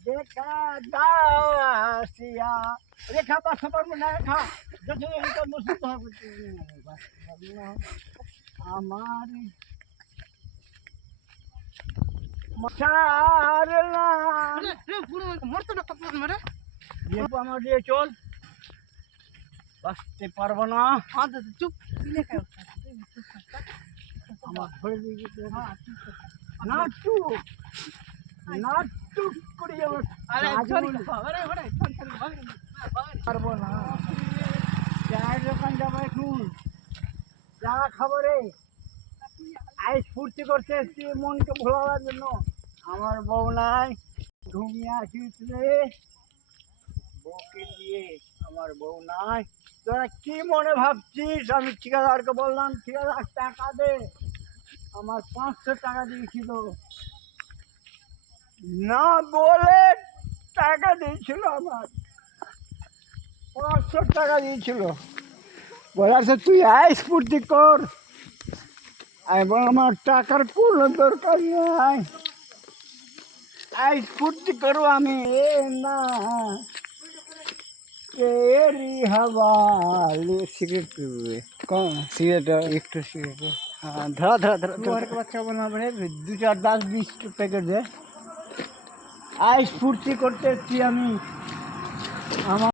দেখা দাসিয়া রেখা বাসা পারবো না রেখা যখন এটা মুসিদ আমার মশার আমার দিয়ে চল বাঁচতে পারবো না চুপ আমার ধরে দিয়ে নাটুক নাটুক করে যাবো পারবো না চায়ের দোকান যাবো এখন চা খাবো রে আইস ফুর্তি করতে এসছি মনকে ভোলাবার জন্য আমার বউ নাই ঘুমিয়ে আসিস রে বউকে দিয়ে আমার বউ নাই তোরা কি মনে ভাবছিস আমি ঠিকাদারকে বললাম ঠিকাদার টাকা দে আমার 500 টাকা দিয়েছিল না বলে টাকা দিয়েছিল আমার 500 টাকা দিয়েছিল বলার তুই আইস ফুর্তি কর এবং আমার টাকার কোনো দরকার নাই আইস ফুর্তি করো আমি এ না तेरी हवाले सिगरेट पिए कौन सिगरेट एक तो सिगरेट हाँ धरा धरा धरा तुम्हारे को बच्चा बना पड़े 2 4 10 20 पैकेट दे आइस फुर्ती करते थी हमें